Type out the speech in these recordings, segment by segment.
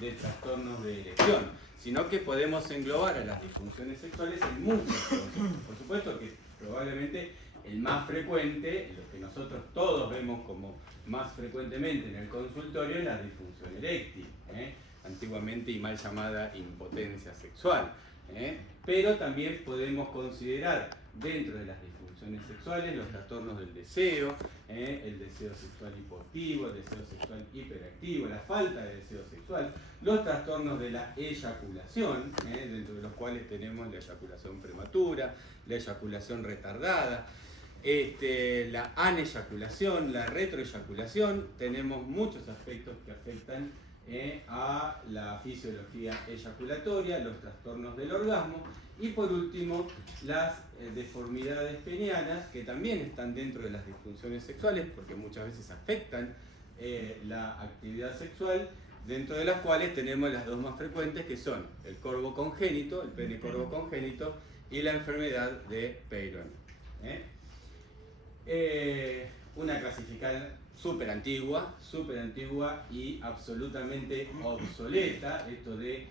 de trastornos de erección, sino que podemos englobar a las disfunciones sexuales en muchos conceptos. Por supuesto que probablemente el más frecuente, lo que nosotros todos vemos como más frecuentemente en el consultorio, es la disfunción eréctil, antiguamente y mal llamada impotencia sexual. Pero también podemos considerar dentro de las disfunciones sexuales los trastornos del deseo, el deseo sexual hipoactivo, el deseo sexual hiperactivo, la falta de deseo sexual, los trastornos de la eyaculación, dentro de los cuales tenemos la eyaculación prematura, la eyaculación retardada, la aneyaculación, la retroeyaculación. Tenemos muchos aspectos que afectan a la fisiología eyaculatoria, los trastornos del orgasmo y por último las deformidades penianas, que también están dentro de las disfunciones sexuales porque muchas veces afectan la actividad sexual, dentro de las cuales tenemos las dos más frecuentes, que son el corvo congénito, el pene corvo congénito, y la enfermedad de Peyronie. Una clasificación súper antigua y absolutamente obsoleta, esto de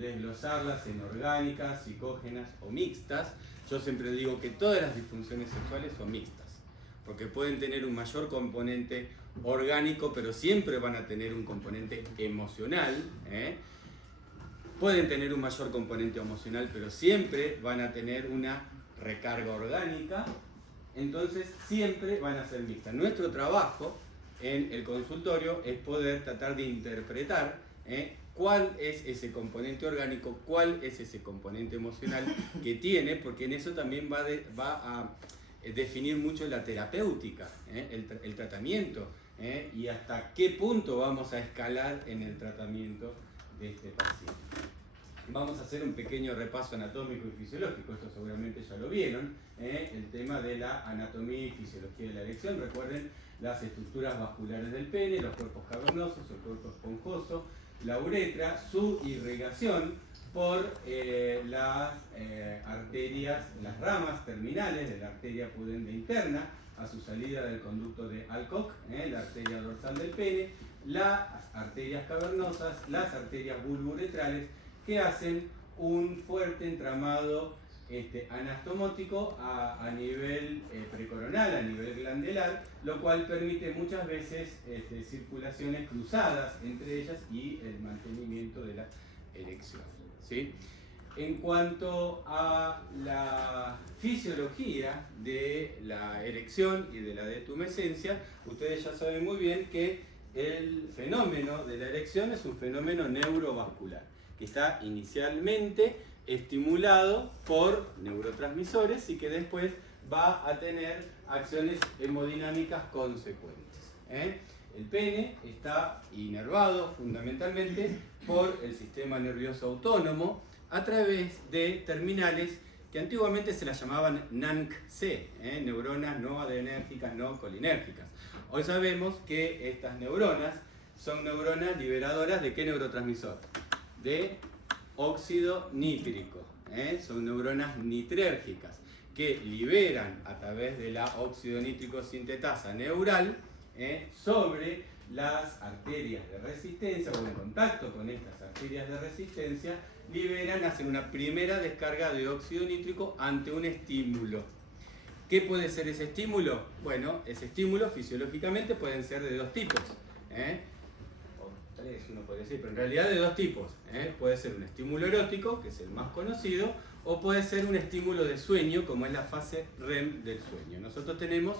desglosarlas en orgánicas, psicógenas o mixtas. Yo siempre digo que todas las disfunciones sexuales son mixtas, porque pueden tener un mayor componente orgánico, pero siempre van a tener un componente emocional, pueden tener un mayor componente emocional, pero siempre van a tener una recarga orgánica. Entonces siempre van a ser mixtas. Nuestro trabajo en el consultorio es poder tratar de interpretar cuál es ese componente orgánico, cuál es ese componente emocional que tiene, porque en eso también va a definir mucho la terapéutica, el tratamiento, y hasta qué punto vamos a escalar en el tratamiento de este paciente. Vamos a hacer un pequeño repaso anatómico y fisiológico, esto seguramente ya lo vieron, el tema de la anatomía y fisiología de la erección. Recuerden las estructuras vasculares del pene, los cuerpos cavernosos, el cuerpo esponjoso, la uretra, su irrigación por las arterias, las ramas terminales de la arteria pudenda interna, a su salida del conducto de Alcock, la arteria dorsal del pene, las arterias cavernosas, las arterias bulbouretrales, que hacen un fuerte entramado anastomótico a nivel precoronal, a nivel glandular, lo cual permite muchas veces circulaciones cruzadas entre ellas y el mantenimiento de la erección, ¿sí? En cuanto a la fisiología de la erección y de la detumescencia, ustedes ya saben muy bien que el fenómeno de la erección es un fenómeno neurovascular, que está inicialmente estimulado por neurotransmisores y que después va a tener acciones hemodinámicas consecuentes. El pene está inervado fundamentalmente por el sistema nervioso autónomo a través de terminales que antiguamente se las llamaban NANC-C, neuronas no adrenérgicas, no colinérgicas. Hoy sabemos que estas neuronas son neuronas liberadoras ¿de qué neurotransmisor? De óxido nítrico, son neuronas nitrérgicas que liberan a través de la óxido nítrico sintetasa neural sobre las arterias de resistencia o en contacto con estas arterias de resistencia, liberan, hacen una primera descarga de óxido nítrico ante un estímulo. ¿Qué puede ser ese estímulo? Bueno, ese estímulo fisiológicamente pueden ser de dos tipos. Tres, uno puede decir, pero en realidad de dos tipos. Puede ser un estímulo erótico, que es el más conocido, o puede ser un estímulo de sueño, como es la fase REM del sueño. Nosotros tenemos,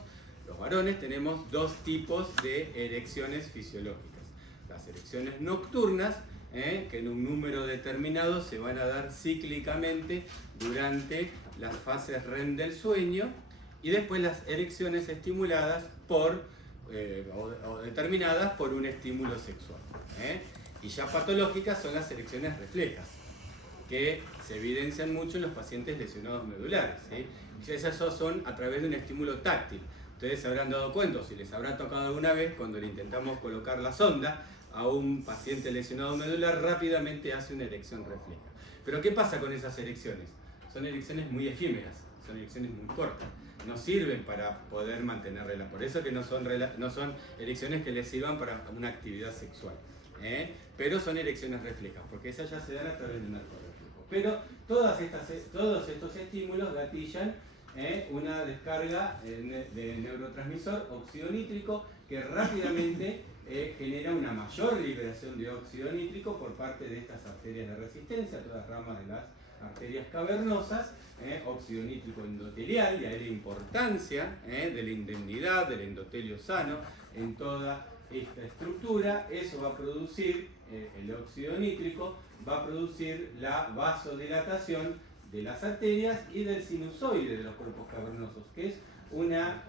los varones, tenemos dos tipos de erecciones fisiológicas. Las erecciones nocturnas, que en un número determinado se van a dar cíclicamente durante las fases REM del sueño, y después las erecciones estimuladas por o determinadas por un estímulo sexual. Y ya patológicas son las erecciones reflejas, que se evidencian mucho en los pacientes lesionados medulares. Esas son a través de un estímulo táctil. Ustedes se habrán dado cuenta, si les habrá tocado alguna vez, cuando le intentamos colocar la sonda a un paciente lesionado medular, rápidamente hace una erección refleja. Pero ¿qué pasa con esas erecciones? Son erecciones muy efímeras, son erecciones muy cortas. No sirven para poder mantener relación. Por eso que no son erecciones que les sirvan para una actividad sexual. pero son erecciones reflejas, porque esas ya se dan a través del narcorreflejo. Pero todos estos estímulos gatillan una descarga de neurotransmisor óxido nítrico que rápidamente genera una mayor liberación de óxido nítrico por parte de estas arterias de resistencia, todas ramas de las arterias cavernosas, óxido nítrico endotelial, y ahí la importancia de la indemnidad del endotelio sano en toda esta estructura. Eso va a producir, el óxido nítrico va a producir la vasodilatación de las arterias y del sinusoide de los cuerpos cavernosos, que es una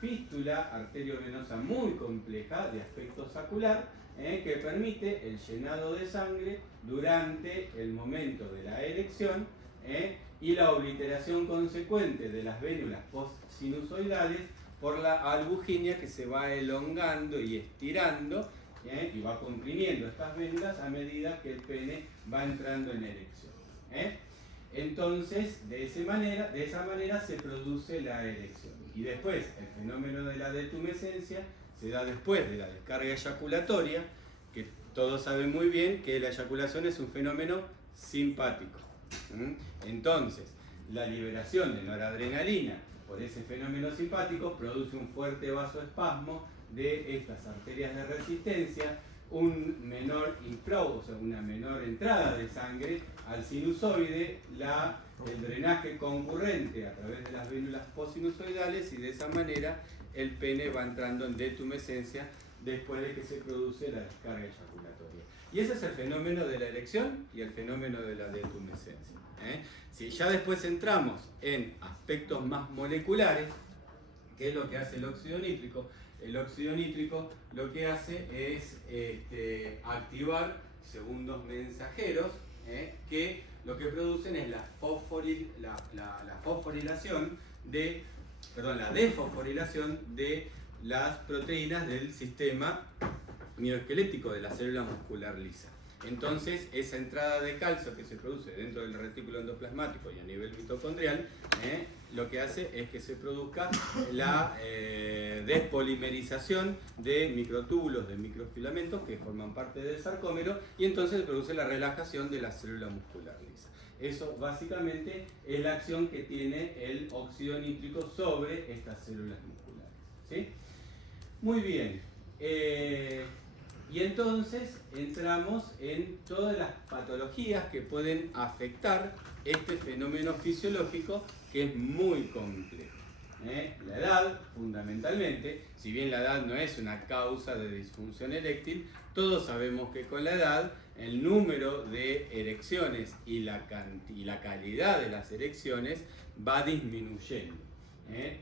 fístula arteriovenosa muy compleja de aspecto sacular, que permite el llenado de sangre durante el momento de la erección y la obliteración consecuente de las vénulas postsinusoidales por la albuginia, que se va elongando y estirando y va comprimiendo estas vénulas a medida que el pene va entrando en erección. Entonces, de esa manera se produce la erección. Y después, el fenómeno de la detumescencia se da después de la descarga eyaculatoria, que todos saben muy bien que la eyaculación es un fenómeno simpático. Entonces, la liberación de noradrenalina por ese fenómeno simpático produce un fuerte vasoespasmo de estas arterias de resistencia, un menor inflow, o sea, una menor entrada de sangre al sinusoide, el drenaje concurrente a través de las vénulas postsinusoidales, y de esa manera el pene va entrando en detumescencia después de que se produce la descarga eyaculatoria. Y ese es el fenómeno de la erección y el fenómeno de la detumescencia. Si ya después entramos en aspectos más moleculares, ¿qué es lo que hace el óxido nítrico? El óxido nítrico lo que hace es activar segundos mensajeros que lo que producen es la desfosforilación de las proteínas del sistema mioesquelético de la célula muscular lisa. Entonces, esa entrada de calcio que se produce dentro del retículo endoplasmático y a nivel mitocondrial, lo que hace es que se produzca la despolimerización de microtúbulos, de microfilamentos que forman parte del sarcómero, y entonces se produce la relajación de la célula muscular lisa. Eso básicamente es la acción que tiene el óxido nítrico sobre estas células musculares. ¿Sí? Muy bien. Y entonces entramos en todas las patologías que pueden afectar este fenómeno fisiológico, que es muy complejo. La edad, fundamentalmente, si bien la edad no es una causa de disfunción eréctil, todos sabemos que con la edad el número de erecciones y la calidad de las erecciones va disminuyendo.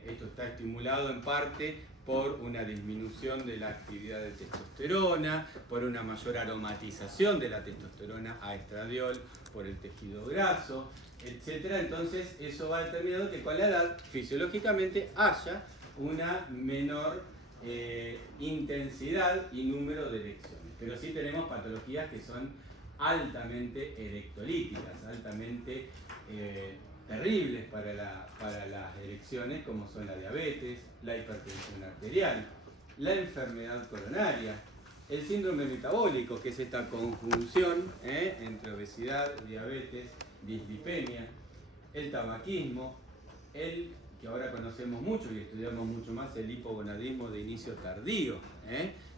Esto está estimulado en parte por una disminución de la actividad de testosterona, por una mayor aromatización de la testosterona a estradiol por el tejido graso, etc. Entonces eso va determinando que con la edad fisiológicamente haya una menor intensidad y número de erecciones. Pero sí tenemos patologías que son altamente erectolíticas, altamente terribles para las erecciones, como son la diabetes, la hipertensión arterial, la enfermedad coronaria, el síndrome metabólico, que es esta conjunción entre obesidad, diabetes, dislipemia, el tabaquismo, que ahora conocemos mucho y estudiamos mucho más, el hipogonadismo de inicio tardío.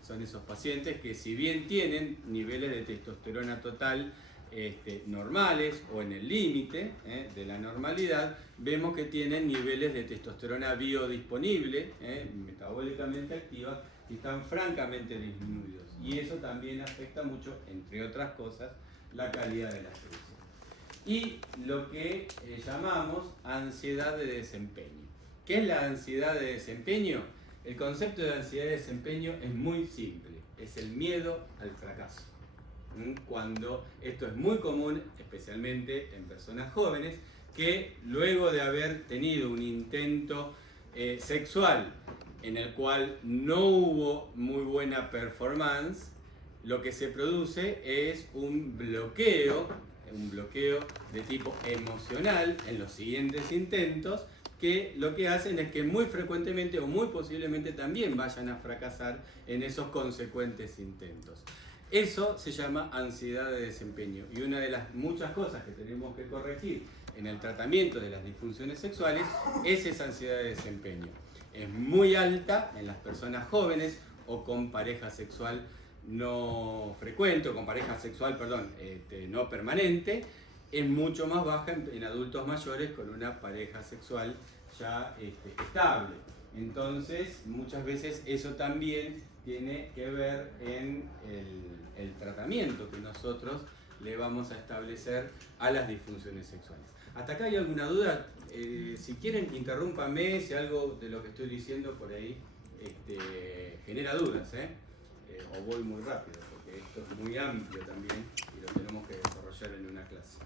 Son esos pacientes que, si bien tienen niveles de testosterona total normales o en el límite de la normalidad, vemos que tienen niveles de testosterona biodisponible, metabólicamente activa, que están francamente disminuidos. Y eso también afecta mucho, entre otras cosas, la calidad de la erección. Y lo que llamamos ansiedad de desempeño. ¿Qué es la ansiedad de desempeño? El concepto de ansiedad de desempeño es muy simple, es el miedo al fracaso. Cuando esto es muy común, especialmente en personas jóvenes, que luego de haber tenido un intento sexual en el cual no hubo muy buena performance, lo que se produce es un bloqueo de tipo emocional en los siguientes intentos, que lo que hacen es que muy frecuentemente o muy posiblemente también vayan a fracasar en esos consecuentes intentos. Eso se llama ansiedad de desempeño. Y una de las muchas cosas que tenemos que corregir en el tratamiento de las disfunciones sexuales es esa ansiedad de desempeño. Es muy alta en las personas jóvenes o con pareja sexual no frecuente, o con pareja sexual, no permanente. Es mucho más baja en adultos mayores con una pareja sexual ya estable. Entonces, muchas veces eso también tiene que ver en el tratamiento que nosotros le vamos a establecer a las disfunciones sexuales. ¿Hasta acá hay alguna duda? Si quieren, interrúmpame si algo de lo que estoy diciendo por ahí genera dudas, o voy muy rápido, porque esto es muy amplio también y lo tenemos que desarrollar en una clase.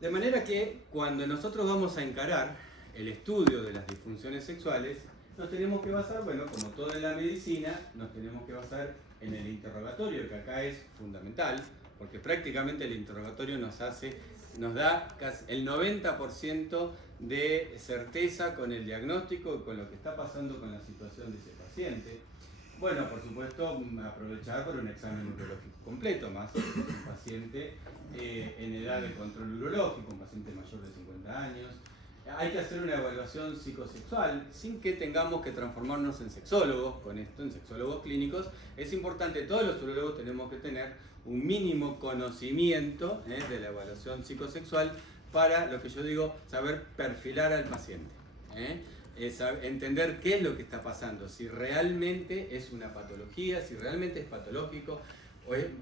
De manera que cuando nosotros vamos a encarar el estudio de las disfunciones sexuales, nos tenemos que basar, bueno, como toda en la medicina, nos tenemos que basar en el interrogatorio, que acá es fundamental, porque prácticamente el interrogatorio nos da casi el 90% de certeza con el diagnóstico y con lo que está pasando con la situación de ese paciente. Bueno, por supuesto, aprovechar por un examen urológico completo, más un paciente en edad de control urológico, un paciente mayor de 50 años. Hay que hacer una evaluación psicosexual sin que tengamos que transformarnos en sexólogos con esto, en sexólogos clínicos. Es importante, todos los urologos tenemos que tener un mínimo conocimiento de la evaluación psicosexual para, lo que yo digo, saber perfilar al paciente. Entender qué es lo que está pasando, si realmente es una patología, si realmente es patológico,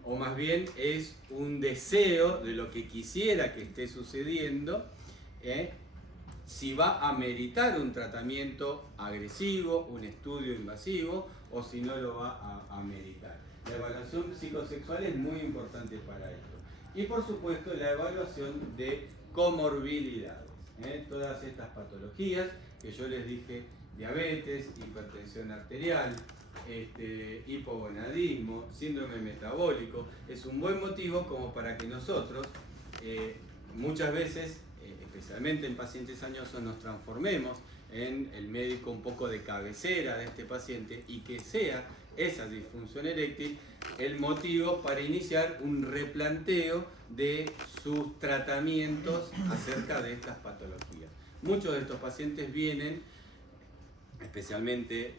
o más bien es un deseo de lo que quisiera que esté sucediendo, si va a meritar un tratamiento agresivo, un estudio invasivo, o si no lo va a meritar. La evaluación psicosexual es muy importante para esto. Y por supuesto la evaluación de comorbilidades, todas estas patologías que yo les dije, diabetes, hipertensión arterial, hipogonadismo, síndrome metabólico, es un buen motivo como para que nosotros muchas veces, especialmente en pacientes añosos, nos transformemos en el médico un poco de cabecera de este paciente y que sea esa disfunción eréctil el motivo para iniciar un replanteo de sus tratamientos acerca de estas patologías. Muchos de estos pacientes vienen, especialmente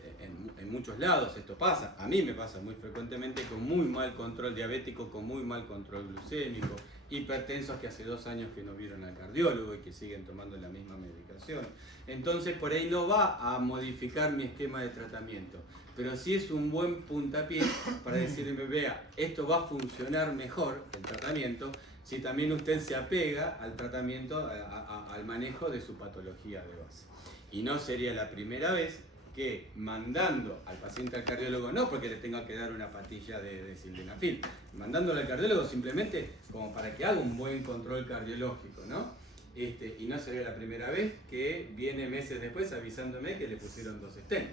en muchos lados esto pasa, a mí me pasa muy frecuentemente, con muy mal control diabético, con muy mal control glucémico, hipertensos que hace 2 años que no vieron al cardiólogo y que siguen tomando la misma medicación. Entonces por ahí no va a modificar mi esquema de tratamiento, pero sí es un buen puntapié para decirme, vea, esto va a funcionar mejor, el tratamiento, si también usted se apega al tratamiento, al manejo de su patología de base. Y no sería la primera vez que mandando al paciente al cardiólogo, no porque le tenga que dar una pastilla de sildenafil, mandándolo al cardiólogo simplemente como para que haga un buen control cardiológico, ¿no? Y no sería la primera vez que viene meses después avisándome que le pusieron 2 stents.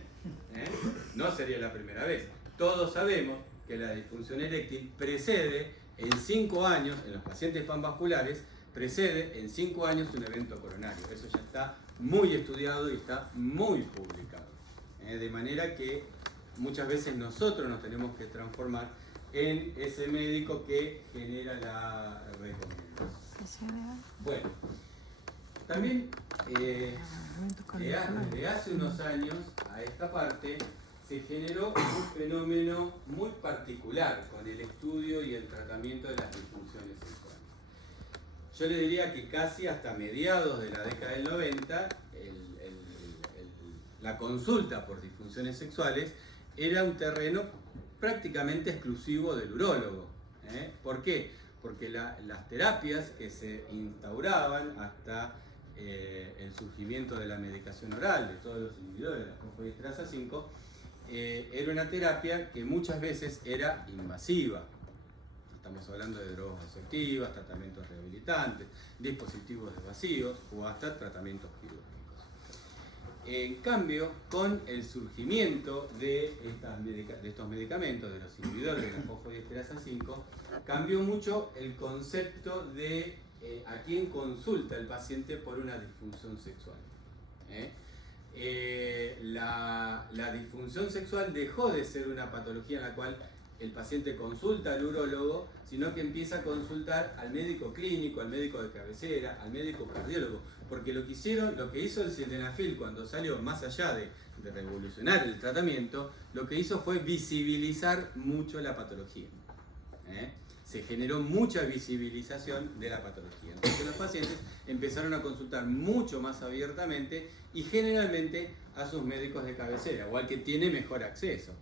No sería la primera vez. Todos sabemos que la disfunción eréctil precede en 5 años, en los pacientes panvasculares, precede en 5 años un evento coronario. Eso ya está muy estudiado y está muy publicado. De manera que muchas veces nosotros nos tenemos que transformar en ese médico que genera la recomendación. Bueno, también desde hace unos años a esta parte se generó un fenómeno muy particular con el estudio y el tratamiento de las disfunciones sexuales. Yo le diría que casi hasta mediados de la década del 90, la consulta por disfunciones sexuales era un terreno prácticamente exclusivo del urólogo. ¿Por qué? Porque las terapias que se instauraban hasta el surgimiento de la medicación oral, de todos los inhibidores de la fosfodiesterasa 5, era una terapia que muchas veces era invasiva. Estamos hablando de drogas vasoactivas, tratamientos rehabilitantes, dispositivos evasivos o hasta tratamientos quirúrgicos. En cambio, con el surgimiento de estos medicamentos, de los inhibidores de la fosfodiesterasa 5, cambió mucho el concepto de a quién consulta el paciente por una disfunción sexual. La disfunción sexual dejó de ser una patología en la cual el paciente consulta al urólogo, sino que empieza a consultar al médico clínico, al médico de cabecera, al médico cardiólogo, porque lo que hizo el sildenafil cuando salió, más allá de revolucionar el tratamiento, lo que hizo fue visibilizar mucho la patología. Se generó mucha visibilización de la patología. Entonces los pacientes empezaron a consultar mucho más abiertamente y generalmente a sus médicos de cabecera o al que tiene mejor acceso.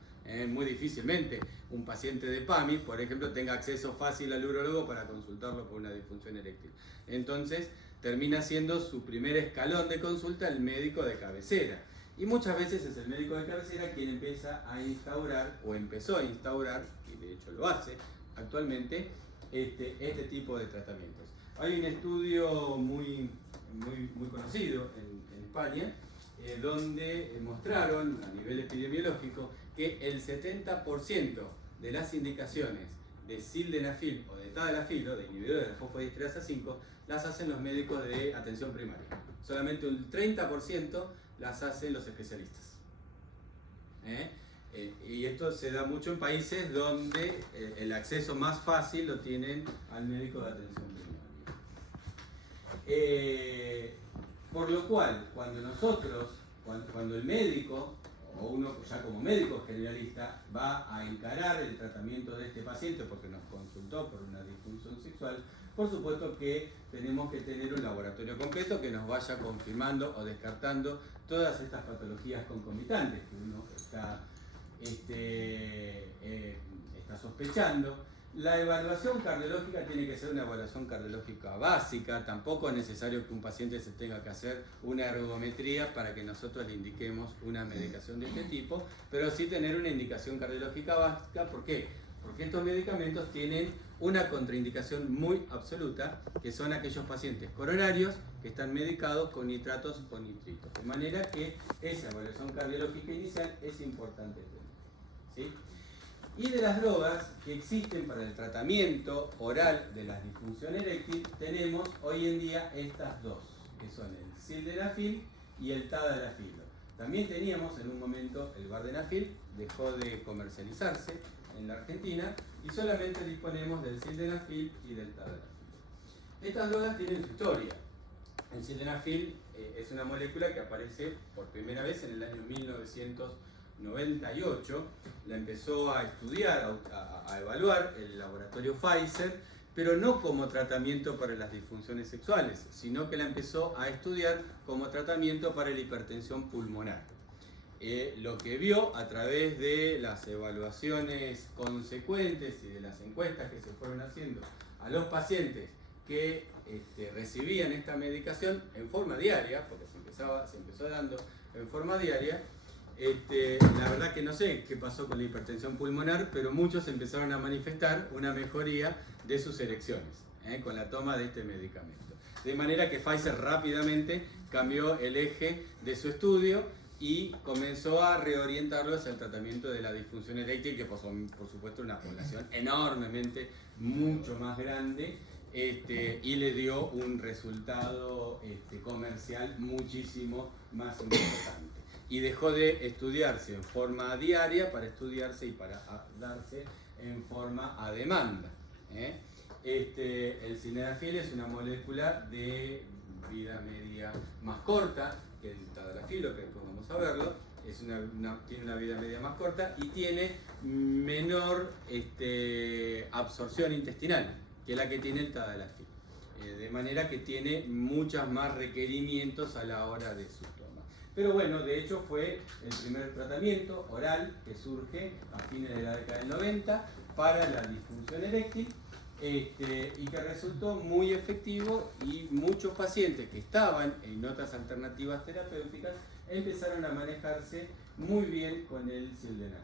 Muy difícilmente un paciente de PAMI, por ejemplo, tenga acceso fácil al urólogo para consultarlo por una disfunción eréctil. Entonces termina siendo su primer escalón de consulta el médico de cabecera. Y muchas veces es el médico de cabecera quien empieza a instaurar, o empezó a instaurar, y de hecho lo hace actualmente, este tipo de tratamientos. Hay un estudio muy conocido en España, donde mostraron a nivel epidemiológico que el 70% de las indicaciones de sildenafil o de tadalafil, de inhibidores de la fosfodiesterasa 5, las hacen los médicos de atención primaria. Solamente un 30% las hacen los especialistas. Y esto se da mucho en países donde el acceso más fácil lo tienen al médico de atención primaria. Por lo cual, cuando el médico, o uno ya como médico generalista, va a encarar el tratamiento de este paciente porque nos consultó por una disfunción sexual, por supuesto que tenemos que tener un laboratorio completo que nos vaya confirmando o descartando todas estas patologías concomitantes que uno está sospechando. La evaluación cardiológica tiene que ser una evaluación cardiológica básica, tampoco es necesario que un paciente se tenga que hacer una ergometría para que nosotros le indiquemos una medicación de este tipo, pero sí tener una indicación cardiológica básica. ¿Por qué? Porque estos medicamentos tienen una contraindicación muy absoluta, que son aquellos pacientes coronarios que están medicados con nitratos o nitritos. De manera que esa evaluación cardiológica inicial es importante tener, ¿sí? Y de las drogas que existen para el tratamiento oral de la disfunción eréctil, tenemos hoy en día estas dos, que son el sildenafil y el tadalafil. También teníamos en un momento el vardenafil, dejó de comercializarse en la Argentina y solamente disponemos del sildenafil y del tadalafil. Estas drogas tienen su historia. El sildenafil es una molécula que aparece por primera vez en el año 1998, la empezó a estudiar, a evaluar el laboratorio Pfizer, pero no como tratamiento para las disfunciones sexuales, sino que la empezó a estudiar como tratamiento para la hipertensión pulmonar. Lo que vio a través de las evaluaciones consecuentes y de las encuestas que se fueron haciendo a los pacientes que recibían esta medicación en forma diaria, porque se empezó dando en forma diaria. La verdad que no sé qué pasó con la hipertensión pulmonar, pero muchos empezaron a manifestar una mejoría de sus erecciones con la toma de este medicamento. De manera que Pfizer rápidamente cambió el eje de su estudio y comenzó a reorientarlo hacia el tratamiento de la disfunción eréctil, que por supuesto una población enormemente mucho más grande, y le dio un resultado comercial muchísimo más importante. Y dejó de estudiarse en forma diaria para estudiarse y para darse en forma a demanda. El sildenafil es una molécula de vida media más corta que el tadalafil, que después vamos a verlo. Tiene una vida media más corta y tiene menor absorción intestinal que la que tiene el tadalafil. De manera que tiene muchos más requerimientos a la hora de su toma. Pero bueno, de hecho fue el primer tratamiento oral que surge a fines de la década del 90 para la disfunción eréctil y que resultó muy efectivo, y muchos pacientes que estaban en otras alternativas terapéuticas empezaron a manejarse muy bien con el sildenafil.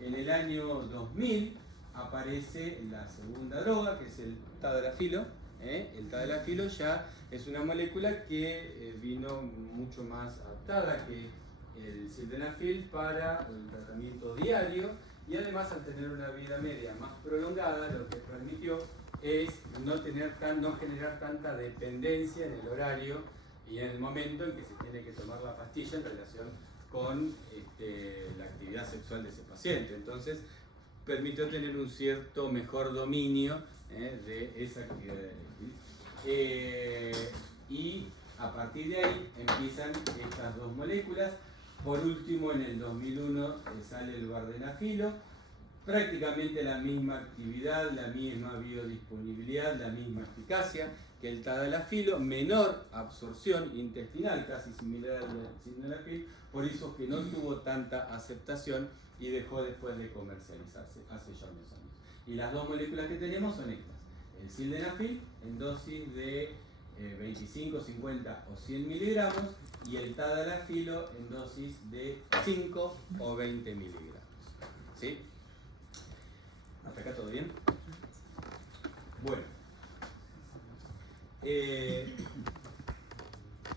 En el año 2000 aparece la segunda droga, que es el tadalafilo. El tadalafilo ya es una molécula que vino mucho más adaptada que el sildenafil para el tratamiento diario, y además al tener una vida media más prolongada, lo que permitió es no generar tanta dependencia en el horario y en el momento en que se tiene que tomar la pastilla en relación con la actividad sexual de ese paciente. Entonces permitió tener un cierto mejor dominio de esa actividad eléctrica. Y a partir de ahí empiezan estas dos moléculas. Por último, en el 2001 sale el vardenafilo, prácticamente la misma actividad, la misma biodisponibilidad, la misma eficacia que el tadalafilo, menor absorción intestinal, casi similar al sildenafil, por eso que no tuvo tanta aceptación y dejó después de comercializarse hace ya unos años. Y las dos moléculas que tenemos son estas: el sildenafil en dosis de 25, 50 o 100 miligramos y el tadalafilo en dosis de 5 o 20 miligramos. ¿Sí? ¿Hasta acá todo bien? Bueno.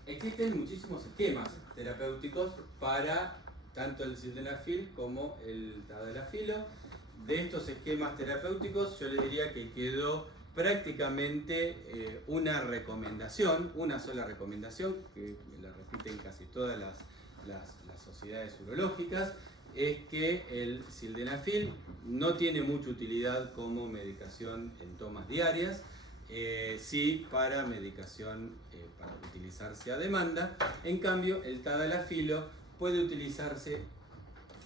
Existen muchísimos esquemas terapéuticos para tanto el sildenafil como el tadalafilo. De estos esquemas terapéuticos yo le diría que quedó prácticamente una recomendación, una sola recomendación, que la repiten casi todas las sociedades urológicas, es que el sildenafil no tiene mucha utilidad como medicación en tomas diarias, sí para medicación para utilizarse a demanda. En cambio, el tadalafilo puede utilizarse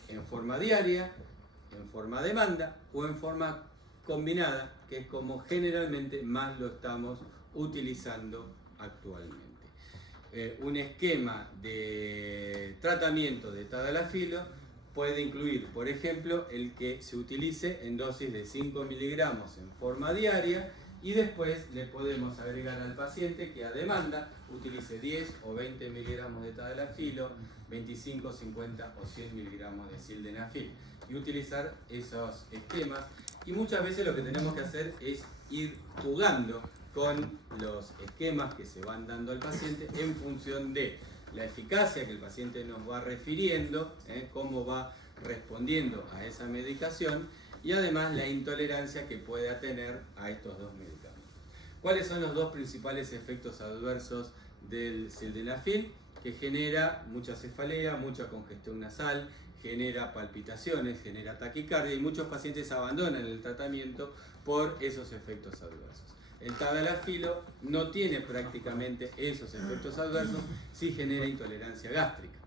en forma diaria, en forma a demanda o en forma combinada, que es como generalmente más lo estamos utilizando actualmente. Un esquema de tratamiento de tadalafilo puede incluir, por ejemplo, el que se utilice en dosis de 5 miligramos en forma diaria, y después le podemos agregar al paciente que a demanda utilice 10 o 20 miligramos de tadalafilo, 25, 50 o 100 miligramos de sildenafil, y utilizar esos esquemas. Y muchas veces lo que tenemos que hacer es ir jugando con los esquemas que se van dando al paciente en función de la eficacia que el paciente nos va refiriendo, cómo va respondiendo a esa medicación, y además la intolerancia que pueda tener a estos dos medicamentos. ¿Cuáles son los dos principales efectos adversos del sildenafil? Que genera mucha cefalea, mucha congestión nasal, genera palpitaciones, genera taquicardia, y muchos pacientes abandonan el tratamiento por esos efectos adversos. El tadalafilo no tiene prácticamente esos efectos adversos, sí genera intolerancia gástrica.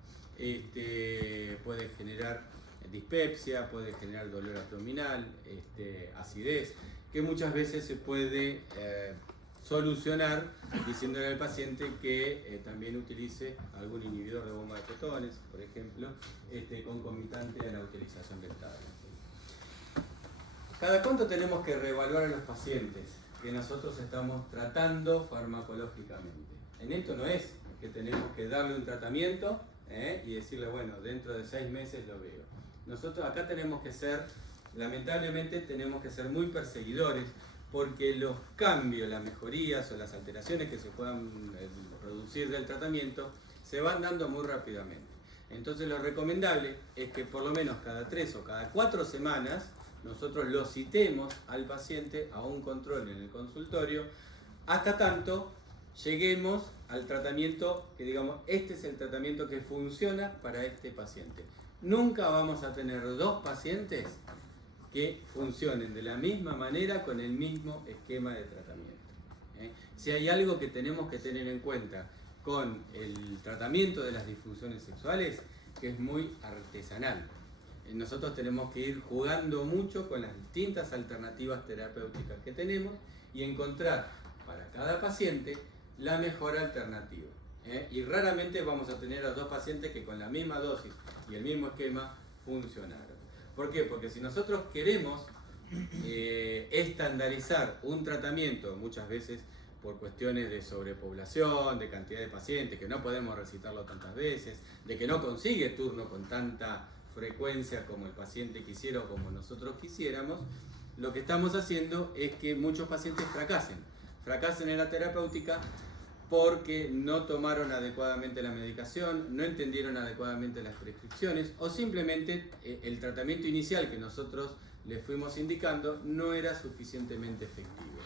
Puede generar dispepsia, puede generar dolor abdominal, acidez, que muchas veces se puede solucionar diciéndole al paciente que también utilice algún inhibidor de bomba de protones, por ejemplo, concomitante a la utilización del tadalafilo. ¿Cada cuánto tenemos que reevaluar a los pacientes que nosotros estamos tratando farmacológicamente? En esto no es que tenemos que darle un tratamiento y decirle, bueno, dentro de 6 meses lo veo. Nosotros acá tenemos que ser, lamentablemente, tenemos que ser muy perseguidores, porque los cambios, las mejorías o las alteraciones que se puedan producir del tratamiento se van dando muy rápidamente. Entonces lo recomendable es que por lo menos cada 3 o cada 4 semanas nosotros lo citemos al paciente a un control en el consultorio, hasta tanto lleguemos al tratamiento que digamos, este es el tratamiento que funciona para este paciente. Nunca vamos a tener 2 pacientes que funcionen de la misma manera con el mismo esquema de tratamiento. Si hay algo que tenemos que tener en cuenta con el tratamiento de las disfunciones sexuales, que es muy artesanal. Nosotros tenemos que ir jugando mucho con las distintas alternativas terapéuticas que tenemos y encontrar para cada paciente la mejor alternativa. Y raramente vamos a tener a 2 pacientes que con la misma dosis y el mismo esquema funcionaron. ¿Por qué? Porque si nosotros queremos estandarizar un tratamiento, muchas veces por cuestiones de sobrepoblación, de cantidad de pacientes, que no podemos recitarlo tantas veces, de que no consigue turno con tanta frecuencia como el paciente quisiera o como nosotros quisiéramos, lo que estamos haciendo es que muchos pacientes fracasen en la terapéutica porque no tomaron adecuadamente la medicación, no entendieron adecuadamente las prescripciones, o simplemente el tratamiento inicial que nosotros les fuimos indicando no era suficientemente efectivo.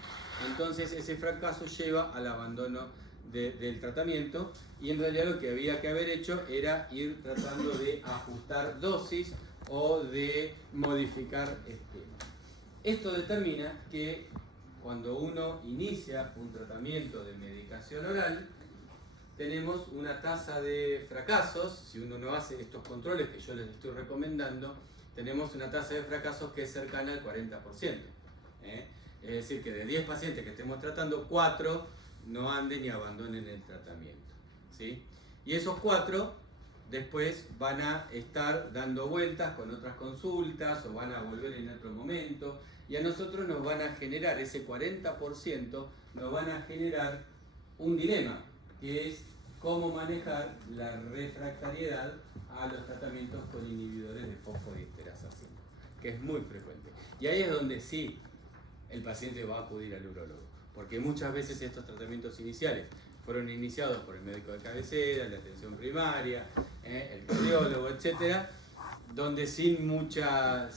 Entonces ese fracaso lleva al abandono del tratamiento, y en realidad lo que había que haber hecho era ir tratando de ajustar dosis o de modificar esquemas. Esto determina que cuando uno inicia un tratamiento de medicación oral, tenemos una tasa de fracasos. Si uno no hace estos controles que yo les estoy recomendando, tenemos una tasa de fracasos que es cercana al 40%. Es decir, que de 10 pacientes que estemos tratando, 4 no anden y abandonen el tratamiento, ¿sí? Y esos 4 después van a estar dando vueltas con otras consultas o van a volver en otro momento, y a nosotros nos van a generar, ese 40% nos van a generar un dilema, que es cómo manejar la refractariedad a los tratamientos con inhibidores de fosfodiesterasa 5, que es muy frecuente. Y ahí es donde sí el paciente va a acudir al urólogo, porque muchas veces estos tratamientos iniciales fueron iniciados por el médico de cabecera, la atención primaria, el cardiólogo, etcétera, donde sin mucha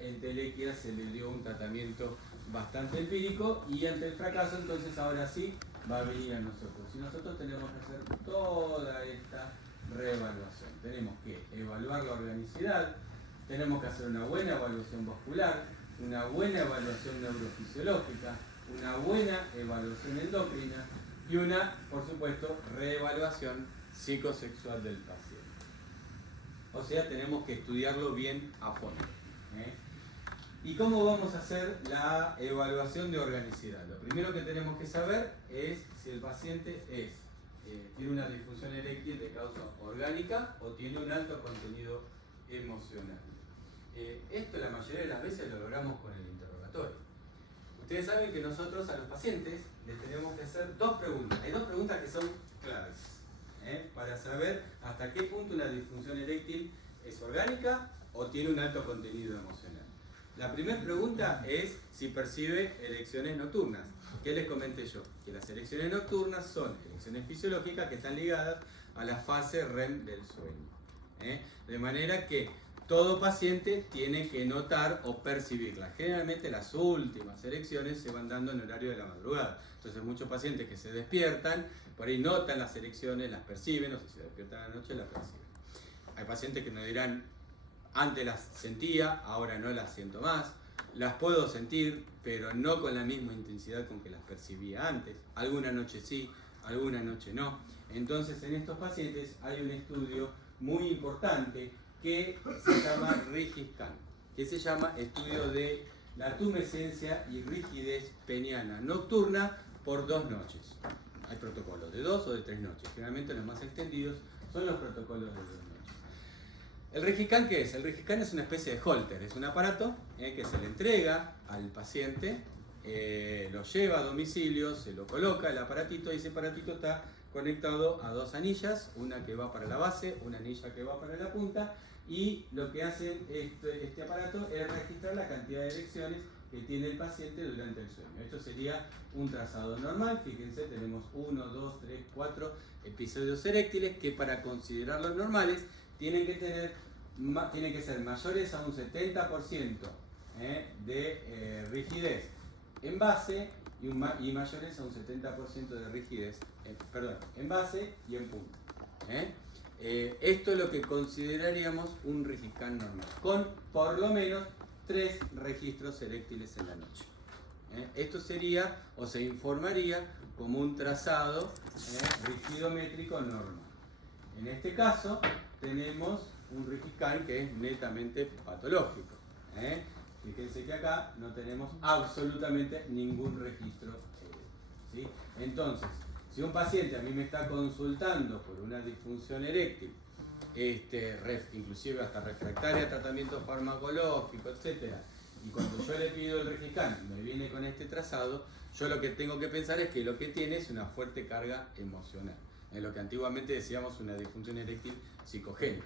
entelequia se le dio un tratamiento bastante empírico, y ante el fracaso entonces ahora sí va a venir a nosotros. Y nosotros tenemos que hacer toda esta reevaluación. Tenemos que evaluar la organicidad, tenemos que hacer una buena evaluación vascular, una buena evaluación neurofisiológica, una buena evaluación endocrina y una, por supuesto, reevaluación psicosexual del paciente. O sea, tenemos que estudiarlo bien a fondo. ¿Y cómo vamos a hacer la evaluación de organicidad? Lo primero que tenemos que saber es si el paciente tiene una disfunción eréctil de causa orgánica o tiene un alto contenido emocional. Esto la mayoría de las veces lo logramos con el interrogatorio. Ustedes saben que nosotros a los pacientes les tenemos que hacer 2 preguntas. Hay 2 preguntas que son claves para saber hasta qué punto una disfunción eréctil es orgánica o tiene un alto contenido emocional. La primera pregunta es si percibe erecciones nocturnas. ¿Qué les comenté yo? Que las erecciones nocturnas son erecciones fisiológicas que están ligadas a la fase REM del sueño. De manera que todo paciente tiene que notar o percibirlas. Generalmente las últimas erecciones se van dando en horario de la madrugada. Entonces muchos pacientes que se despiertan, por ahí notan las erecciones, las perciben, o si se despiertan a la noche las perciben. Hay pacientes que nos dirán, antes las sentía, ahora no las siento más. Las puedo sentir, pero no con la misma intensidad con que las percibía antes. Alguna noche sí, alguna noche no. Entonces en estos pacientes hay un estudio muy importante que se llama RIGISCAN, que se llama estudio de la tumescencia y rigidez peniana nocturna por 2 noches. Hay protocolos de 2 o de 3 noches. Generalmente los más extendidos son los protocolos de 2 noches. ¿El RIGISCAN qué es? El RIGISCAN es una especie de holter, es un aparato que se le entrega al paciente, lo lleva a domicilio, se lo coloca el aparatito, y ese aparatito está conectado a 2 anillas, una que va para la base, una anilla que va para la punta, y lo que hace este aparato es registrar la cantidad de erecciones que tiene el paciente durante el sueño. Esto sería un trazado normal. Fíjense, tenemos 1, 2, 3, 4 episodios eréctiles que, para considerarlos normales, tienen que ser mayores a un 70% de rigidez en base y mayores a un 70% de rigidez en base y en punta. Esto es lo que consideraríamos un RIGISCAN normal, con por lo menos 3 registros eréctiles en la noche. Esto sería, o se informaría como un trazado rigidométrico normal. En este caso tenemos un RIGISCAN que es netamente patológico. Fíjense que acá no tenemos absolutamente ningún registro. ¿Sí? Entonces, si un paciente a mí me está consultando por una disfunción eréctil, inclusive hasta refractaria a tratamiento farmacológico, etc., y cuando yo le pido el RIGISCAN me viene con este trazado, yo lo que tengo que pensar es que lo que tiene es una fuerte carga emocional, lo que antiguamente decíamos una disfunción eréctil psicogénica.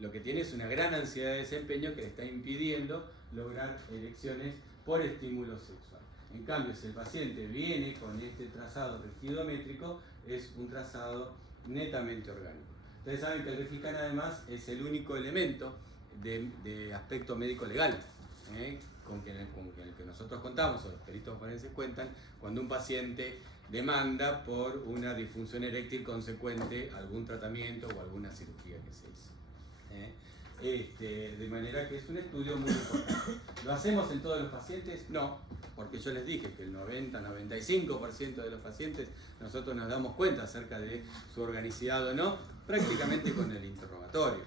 Lo que tiene es una gran ansiedad de desempeño que le está impidiendo lograr erecciones por estímulo sexual. En cambio, si el paciente viene con este trazado rigidométrico, es un trazado netamente orgánico. Ustedes saben que el RIGISCAN además es el único elemento de aspecto médico legal con el que nosotros contamos, o los peritos forenses cuentan, cuando un paciente demanda por una disfunción eréctil consecuente a algún tratamiento o alguna cirugía que se hizo. De manera que es un estudio muy importante. ¿Lo hacemos en todos los pacientes? No, porque yo les dije que el 90-95% de los pacientes nosotros nos damos cuenta acerca de su organicidad o no, prácticamente con el interrogatorio.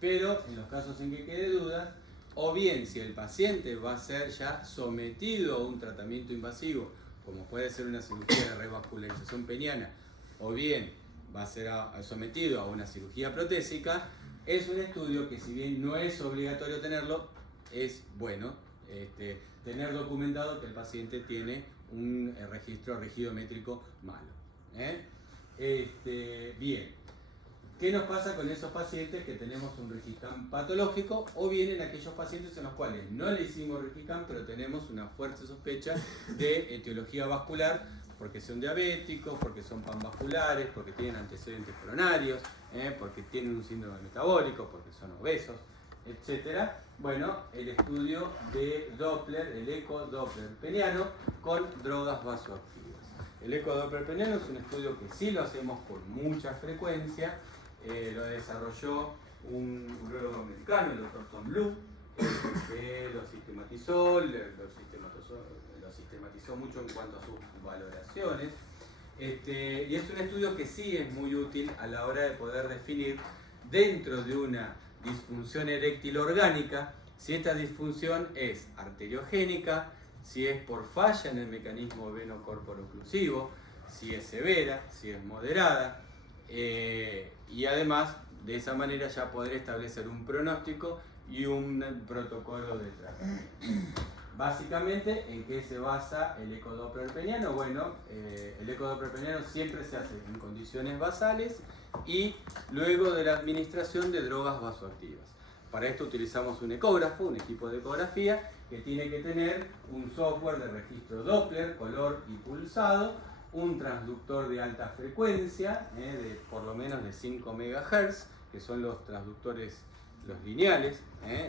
Pero en los casos en que quede duda, o bien si el paciente va a ser ya sometido a un tratamiento invasivo, como puede ser una cirugía de revascularización peniana, o bien va a ser sometido a una cirugía protésica, es un estudio que, si bien no es obligatorio tenerlo, es bueno tener documentado que el paciente tiene un registro rigidométrico malo. Bien, ¿qué nos pasa con esos pacientes que tenemos un Rigicam patológico, o bien en aquellos pacientes en los cuales no le hicimos Rigicam, pero tenemos una fuerte sospecha de etiología vascular, porque son diabéticos, porque son panvasculares, porque tienen antecedentes coronarios, porque tienen un síndrome metabólico, porque son obesos, etc.? Bueno, el estudio de Doppler, el eco-Doppler peniano con drogas vasoactivas. El eco-Doppler peniano es un estudio que sí lo hacemos con mucha frecuencia. Lo desarrolló un urologo americano, el Dr. Tom Blue, que lo sistematizó mucho en cuanto a sus valoraciones. Y es un estudio que sí es muy útil a la hora de poder definir, dentro de una disfunción eréctil orgánica, si esta disfunción es arteriogénica, si es por falla en el mecanismo veno-corporo-oclusivo, si es severa, si es moderada, y además de esa manera ya poder establecer un pronóstico y un protocolo de tratamiento. Básicamente, ¿en qué se basa el eco-Doppler peniano? Bueno, el eco-Doppler peniano siempre se hace en condiciones basales y luego de la administración de drogas vasoactivas. Para esto utilizamos un ecógrafo, un equipo de ecografía, que tiene que tener un software de registro Doppler, color y pulsado, un transductor de alta frecuencia, de por lo menos de 5 MHz, que son los transductores, los lineales,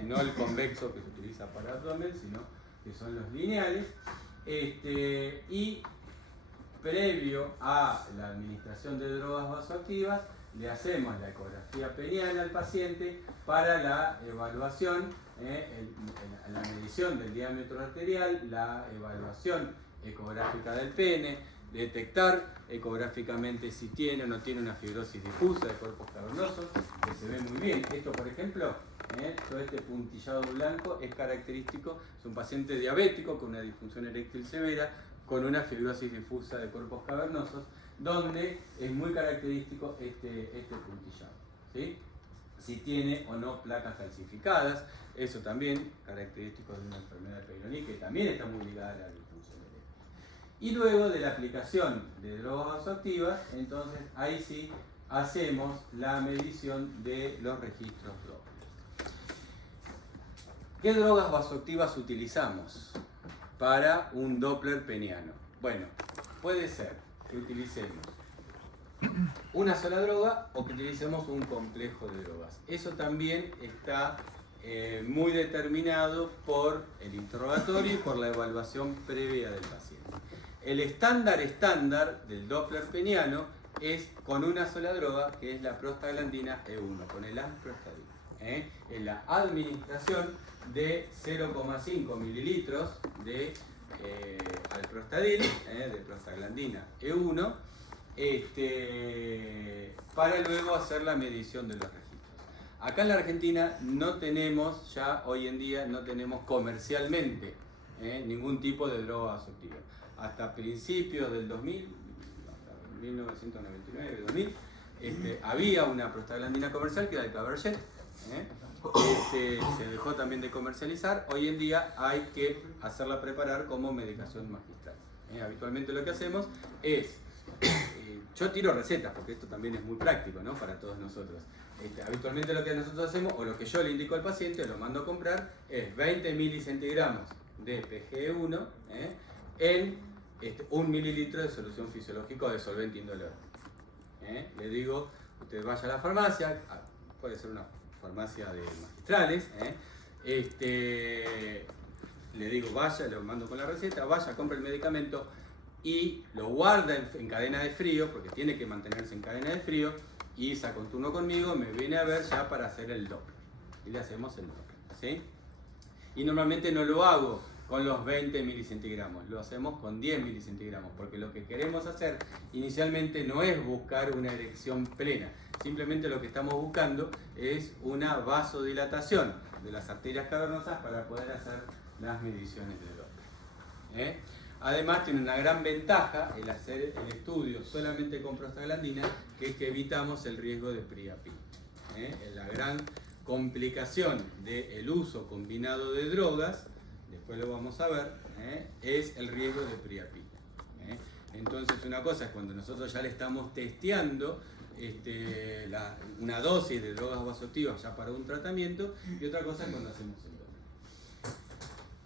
no el convexo que se utiliza para abdomen, sino que son los lineales, y previo a la administración de drogas vasoactivas, le hacemos la ecografía peniana al paciente para la evaluación, la medición del diámetro arterial, la evaluación ecográfica del pene, detectar ecográficamente si tiene o no tiene una fibrosis difusa de cuerpos cavernosos, que se ve muy bien. Esto, por ejemplo, todo este puntillado blanco es característico, es un paciente diabético con una disfunción eréctil severa, con una fibrosis difusa de cuerpos cavernosos, donde es muy característico este puntillado, ¿sí? Si tiene o no placas calcificadas, eso también característico de una enfermedad de Peyronie, que también está muy ligada a la disfunción eréctil. Y luego de la aplicación de drogas vasoactivas, entonces ahí sí hacemos la medición de los registros Doppler. ¿Qué drogas vasoactivas utilizamos para un Doppler peniano? Bueno, puede ser que utilicemos una sola droga o que utilicemos un complejo de drogas. Eso también está muy determinado por el interrogatorio y por la evaluación previa del paciente. El estándar del Doppler peniano es con una sola droga, que es la prostaglandina E1, con el amprostadil. En la administración de 0,5 mililitros de alprostadil, de prostaglandina E1, para luego hacer la medición de los registros. Acá en la Argentina no tenemos, ya hoy en día no tenemos comercialmente ningún tipo de droga vasoactiva. Hasta principios del 2000, hasta 1999, 2000, había una prostaglandina comercial que era el Caberget. Se dejó también de comercializar. Hoy en día hay que hacerla preparar como medicación magistral. Habitualmente lo que hacemos es, yo tiro recetas porque esto también es muy práctico, ¿no?, para todos nosotros. Habitualmente lo que nosotros hacemos, o lo que yo le indico al paciente, lo mando a comprar, es 20 milicientigramos de PGE1 en 1 mililitro de solución fisiológica de solvente indoloro. Le digo, usted vaya a la farmacia, puede ser una farmacia de magistrales, le digo, vaya, lo mando con la receta, vaya, compra el medicamento y lo guarda en cadena de frío, porque tiene que mantenerse en cadena de frío, y saca un turno conmigo, me viene a ver ya para hacer el Doppler. y le hacemos el Doppler, ¿sí? Y normalmente no lo hago con los 20 milicentigramos, lo hacemos con 10 milicentigramos, porque lo que queremos hacer inicialmente no es buscar una erección plena, simplemente lo que estamos buscando es una vasodilatación de las arterias cavernosas para poder hacer las mediciones de Doppler. Además tiene una gran ventaja el hacer el estudio solamente con prostaglandina, que es que evitamos el riesgo de priapismo. La gran complicación del uso combinado de drogas, después lo vamos a ver, es el riesgo de priapismo. Entonces una cosa es cuando nosotros ya le estamos testeando una dosis de drogas vasoactivas ya para un tratamiento, y otra cosa es cuando hacemos el Doppler.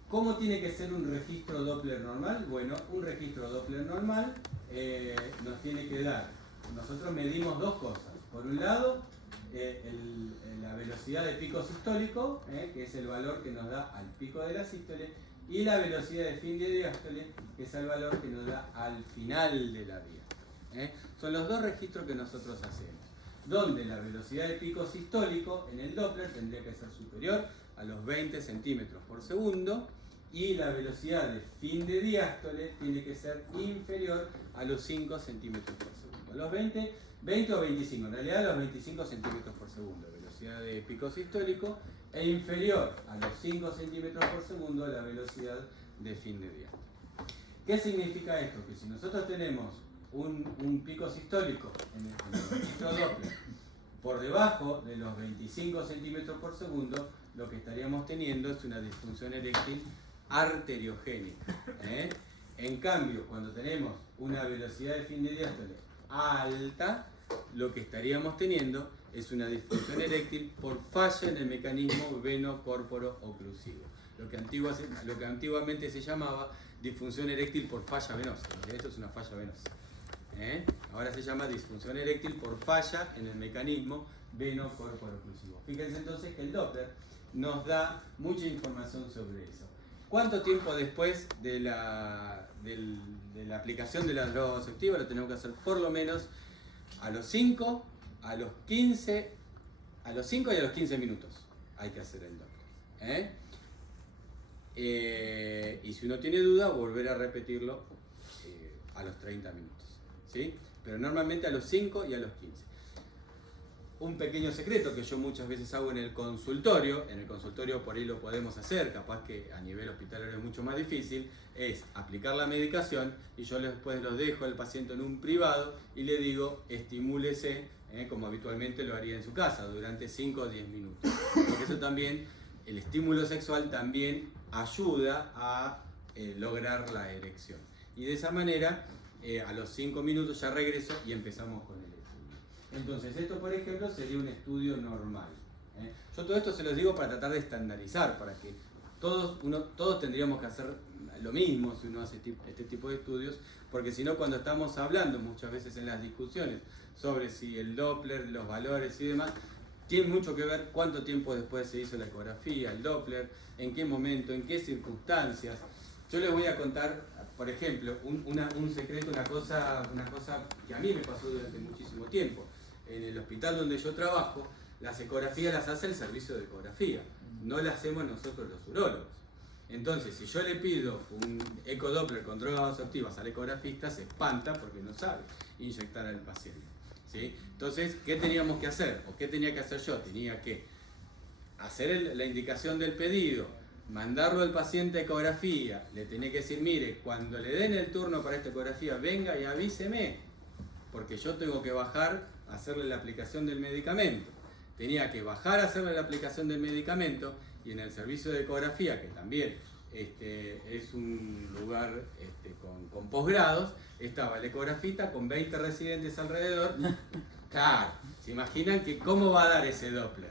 ¿Cómo tiene que ser un registro Doppler normal? Bueno, un registro Doppler normal nos tiene que dar, nosotros medimos dos cosas. Por un lado, la velocidad de pico sistólico, que es el valor que nos da al pico de la sístole, y la velocidad de fin de diástole, que es el valor que nos da al final de la diástole. Son los dos registros que nosotros hacemos, donde la velocidad de pico sistólico en el Doppler tendría que ser superior a los 20 centímetros por segundo, y la velocidad de fin de diástole tiene que ser inferior a los 5 centímetros por segundo. Los 20 o 25, en realidad los 25 centímetros por segundo, velocidad de pico sistólico, e inferior a los 5 centímetros por segundo la velocidad de fin de diástole. ¿Qué significa esto? Que si nosotros tenemos un pico sistólico en el registro Doppler por debajo de los 25 centímetros por segundo, lo que estaríamos teniendo es una disfunción eréctil arteriogénica. En cambio, cuando tenemos una velocidad de fin de diástole alta, lo que estaríamos teniendo es una disfunción eréctil por falla en el mecanismo veno-córporo-oclusivo, lo que antiguamente se llamaba disfunción eréctil por falla venosa. Esto es una falla venosa. Ahora se llama disfunción eréctil por falla en el mecanismo veno-córporo-oclusivo. Fíjense entonces que el Doppler nos da mucha información sobre eso. ¿Cuánto tiempo después de la aplicación de la droga vasoactiva? Lo tenemos que hacer por lo menos a los 5, a los 15, a los 5 y a los 15 minutos hay que hacer el Doppler. Y si uno tiene duda, volver a repetirlo a los 30 minutos. ¿Sí? Pero normalmente a los 5 y a los 15. Un pequeño secreto que yo muchas veces hago en el consultorio por ahí lo podemos hacer, capaz que a nivel hospitalario es mucho más difícil, es aplicar la medicación y yo después lo dejo al paciente en un privado y le digo, estimúlese, como habitualmente lo haría en su casa, durante 5 o 10 minutos. Porque eso también, el estímulo sexual también ayuda a lograr la erección. Y de esa manera, a los 5 minutos ya regreso y empezamos con el estudio. Entonces, esto por ejemplo sería un estudio normal. Yo todo esto se los digo para tratar de estandarizar, para que todos tendríamos que hacer lo mismo si uno hace este tipo de estudios, porque si no, cuando estamos hablando muchas veces en las discusiones sobre si el Doppler, los valores y demás, tiene mucho que ver cuánto tiempo después se hizo la ecografía, el Doppler, en qué momento, en qué circunstancias. Yo les voy a contar, por ejemplo, un secreto, una cosa que a mí me pasó durante muchísimo tiempo. En el hospital donde yo trabajo, las ecografías las hace el servicio de ecografía, no las hacemos nosotros los urólogos. Entonces, si yo le pido un ecodoppler con drogas vasoactivas al ecografista, se espanta porque no sabe inyectar al paciente. ¿Sí? Entonces, ¿qué teníamos que hacer? ¿O qué tenía que hacer yo? Tenía que hacer la indicación del pedido, mandarlo al paciente a ecografía, le tenía que decir, mire, cuando le den el turno para esta ecografía, venga y avíseme, porque yo tengo que bajar a hacerle la aplicación del medicamento. Tenía que bajar a hacerle la aplicación del medicamento, y en el servicio de ecografía, que también es un lugar con posgrados, estaba el ecografista con 20 residentes alrededor. Claro, ¿se imaginan que cómo va a dar ese Doppler?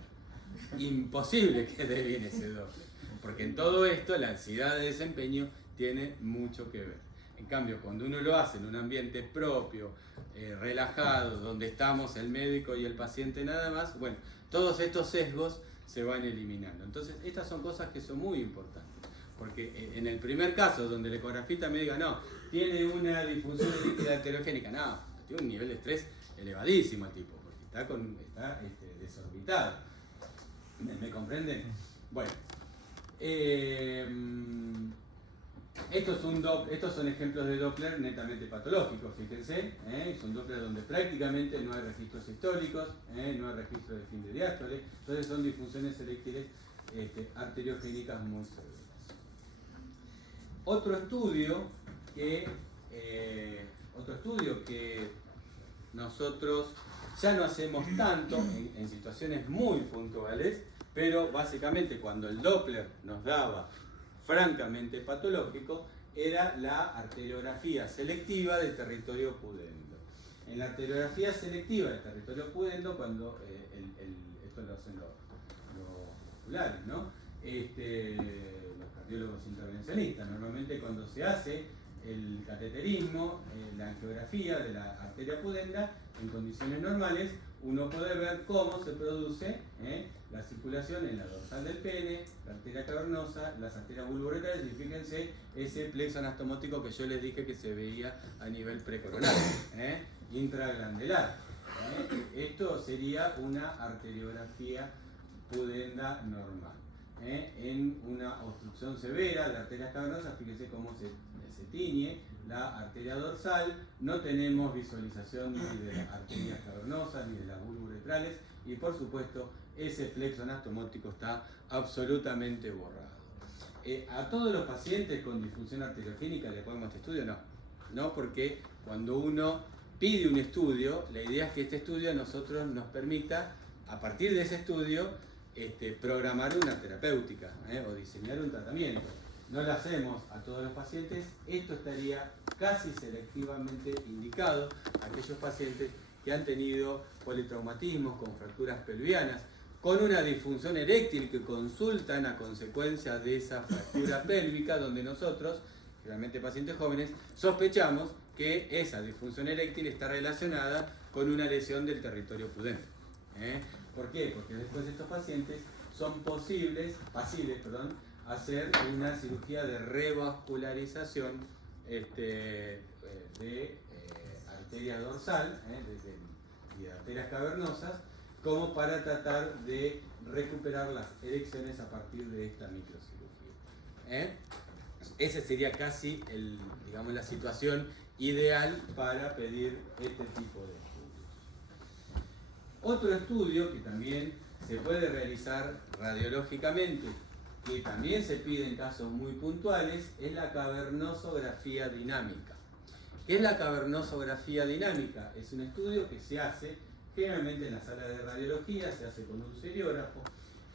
Imposible que dé bien ese Doppler, porque en todo esto la ansiedad de desempeño tiene mucho que ver. En cambio, cuando uno lo hace en un ambiente propio, relajado, donde estamos el médico y el paciente nada más, bueno, todos estos sesgos se van eliminando. Entonces, estas son cosas que son muy importantes, porque en el primer caso, donde el ecografista me diga, no, tiene una disfunción eréctil arteriogénica, no, tiene un nivel de estrés elevadísimo el tipo, porque está desorbitado. ¿Me comprenden? Bueno, estos son ejemplos de Doppler netamente patológicos, fíjense, son Doppler donde prácticamente no hay registros históricos, no hay registros de fin de diástole, entonces son disfunciones eréctiles arteriogénicas muy severas. Otro estudio que nosotros ya no hacemos tanto en situaciones muy puntuales, pero básicamente cuando el Doppler nos daba francamente patológico, era la arteriografía selectiva del territorio pudendo. En la arteriografía selectiva del territorio pudendo, cuando esto lo hacen los oculares, ¿no? Los cardiólogos intervencionistas, normalmente cuando se hace el cateterismo, la angiografía de la arteria pudenda, en condiciones normales, uno puede ver cómo se produce la circulación en la dorsal del pene, la arteria cavernosa, las arterias bulbouretrales, y fíjense ese plexo anastomótico que yo les dije que se veía a nivel precoronario, intraglandular. Esto sería una arteriografía pudenda normal. En una obstrucción severa de arterias cavernosas, fíjense cómo se tiñe la arteria dorsal, no tenemos visualización ni de las arterias cavernosas ni de las bulbouretrales, y por supuesto ese plexo anastomótico está absolutamente borrado. ¿A todos los pacientes con disfunción arteriogénica le ponemos este estudio? No, porque cuando uno pide un estudio, la idea es que este estudio a nosotros nos permita, a partir de ese estudio, programar una terapéutica o diseñar un tratamiento. No lo hacemos a todos los pacientes, esto estaría casi selectivamente indicado a aquellos pacientes que han tenido politraumatismos con fracturas pelvianas, con una disfunción eréctil que consultan a consecuencia de esa fractura pélvica, donde nosotros, generalmente pacientes jóvenes, sospechamos que esa disfunción eréctil está relacionada con una lesión del territorio pudente. ¿Por qué? Porque después estos pacientes son pasibles, hacer una cirugía de revascularización de arteria dorsal y de arterias cavernosas, como para tratar de recuperar las erecciones a partir de esta microcirugía. Esa sería casi la situación ideal para pedir este tipo de estudios. Otro estudio que también se puede realizar radiológicamente, que también se pide en casos muy puntuales, es la cavernosografía dinámica. ¿Qué es la cavernosografía dinámica? Es un estudio que se hace generalmente en la sala de radiología, se hace con un seriógrafo,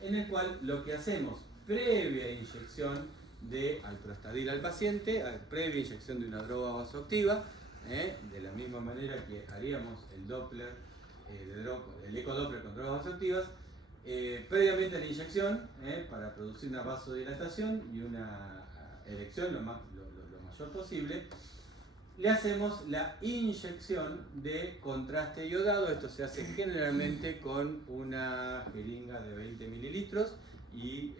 en el cual lo que hacemos, previa inyección de alprostadil al paciente, previa inyección de una droga vasoactiva, de la misma manera que haríamos el Doppler, el ecodoppler con drogas vasoactivas, previamente a la inyección, para producir una vasodilatación y una erección lo mayor posible, le hacemos la inyección de contraste iodado. Esto se hace generalmente con una jeringa de 20 mililitros y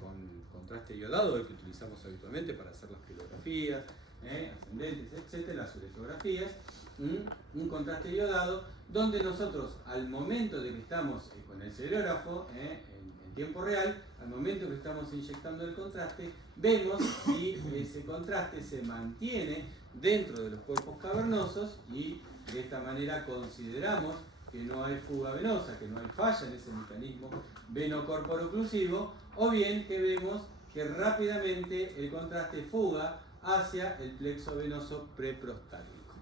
con contraste iodado, el que utilizamos habitualmente para hacer las pilografías, ascendentes, etc., las uretografías, un contraste iodado, donde nosotros al momento de que estamos con el seriógrafo en tiempo real, al momento que estamos inyectando el contraste, vemos si ese contraste se mantiene dentro de los cuerpos cavernosos, y de esta manera consideramos que no hay fuga venosa, que no hay falla en ese mecanismo veno-corporo-oclusivo, o bien que vemos que rápidamente el contraste fuga hacia el plexo venoso preprostático,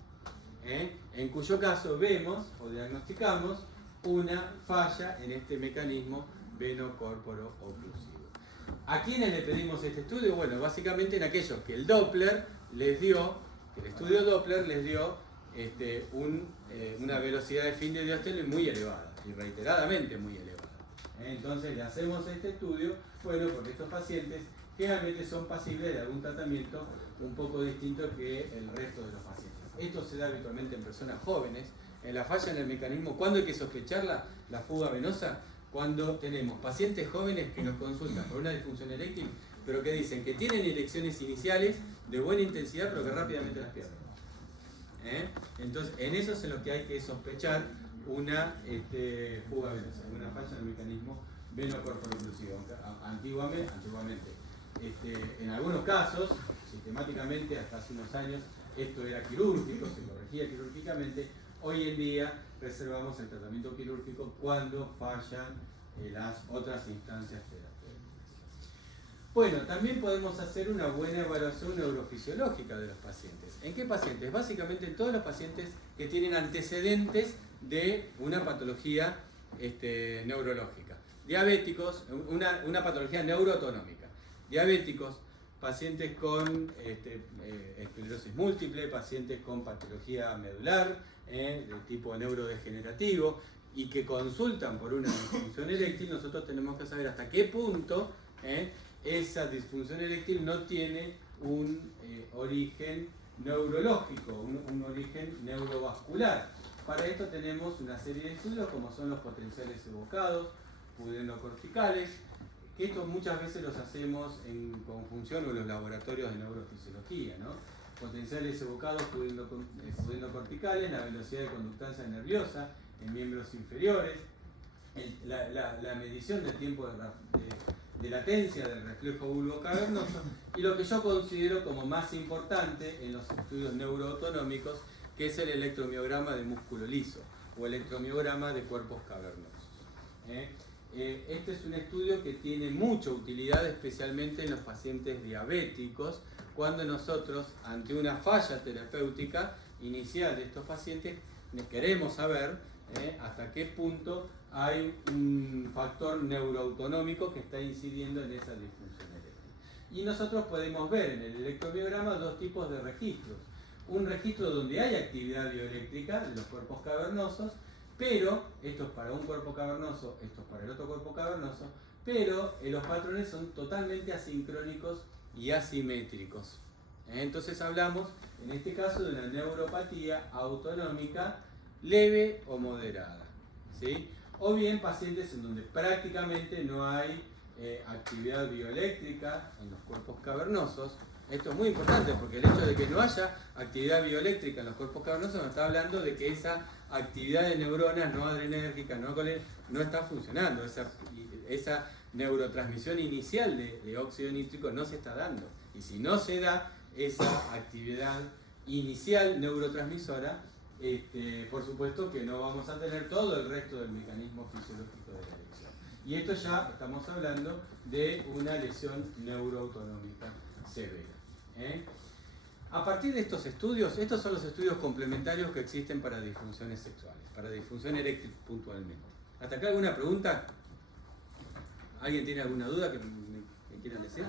en cuyo caso vemos o diagnosticamos una falla en este mecanismo veno-corporo-oclusivo. ¿A quiénes le pedimos este estudio? Bueno, básicamente en aquellos que el Doppler les dio, que el estudio Doppler les dio una velocidad de fin de diástole muy elevada, y reiteradamente muy elevada. Entonces le hacemos este estudio, bueno, porque estos pacientes generalmente son pasibles de algún tratamiento un poco distinto que el resto de los pacientes. Esto se da habitualmente en personas jóvenes. En la falla en el mecanismo, ¿cuándo hay que sospecharla? La fuga venosa, cuando tenemos pacientes jóvenes que nos consultan por una disfunción eréctil, pero que dicen que tienen erecciones iniciales de buena intensidad, pero que rápidamente las pierden. Entonces, en eso es en lo que hay que sospechar una fuga venosa, una falla en el mecanismo venocorporoclusivo. Antiguamente. En algunos casos, sistemáticamente, hasta hace unos años, esto era quirúrgico, se corregía quirúrgicamente. Hoy en día reservamos el tratamiento quirúrgico cuando fallan las otras instancias terapéuticas. Bueno, también podemos hacer una buena evaluación neurofisiológica de los pacientes. ¿En qué pacientes? Básicamente en todos los pacientes que tienen antecedentes de una patología neurológica. Diabéticos, una patología neuroautonómica. Diabéticos, pacientes con esclerosis múltiple, pacientes con patología medular, de tipo neurodegenerativo, y que consultan por una disfunción eréctil. Nosotros tenemos que saber hasta qué punto esa disfunción eréctil no tiene un origen neurológico, un origen neurovascular. Para esto tenemos una serie de estudios como son los potenciales evocados, pudenocorticales, que estos muchas veces los hacemos en conjunción con los laboratorios de neurofisiología, ¿no? Potenciales evocados pudenocorticales, la velocidad de conductancia nerviosa en miembros inferiores, la medición del tiempo de latencia del reflejo bulbocavernoso, y lo que yo considero como más importante en los estudios neuroautonómicos, que es el electromiograma de músculo liso o electromiograma de cuerpos cavernosos. Este es un estudio que tiene mucha utilidad, especialmente en los pacientes diabéticos, cuando nosotros, ante una falla terapéutica inicial de estos pacientes, queremos saber hasta qué punto hay un factor neuroautonómico que está incidiendo en esa disfunción eréctil. Y nosotros podemos ver en el electromiograma dos tipos de registros. Un registro donde hay actividad bioeléctrica de los cuerpos cavernosos, pero esto es para un cuerpo cavernoso, esto es para el otro cuerpo cavernoso, pero los patrones son totalmente asincrónicos y asimétricos. Entonces hablamos, en este caso, de una neuropatía autonómica leve o moderada, ¿sí? O bien pacientes en donde prácticamente no hay actividad bioeléctrica en los cuerpos cavernosos. Esto es muy importante porque el hecho de que no haya actividad bioeléctrica en los cuerpos cavernosos nos está hablando de que esa actividad de neuronas no adrenérgica, no está funcionando. Esa neurotransmisión inicial de óxido nítrico no se está dando. Y si no se da esa actividad inicial neurotransmisora, por supuesto que no vamos a tener todo el resto del mecanismo fisiológico de la lesión. Y esto ya estamos hablando de una lesión neuroautonómica severa. A partir de estos estudios, estos son los estudios complementarios que existen para disfunciones sexuales, para disfunción eréctil puntualmente. ¿Hasta acá alguna pregunta? ¿Alguien tiene alguna duda que me quieran decir?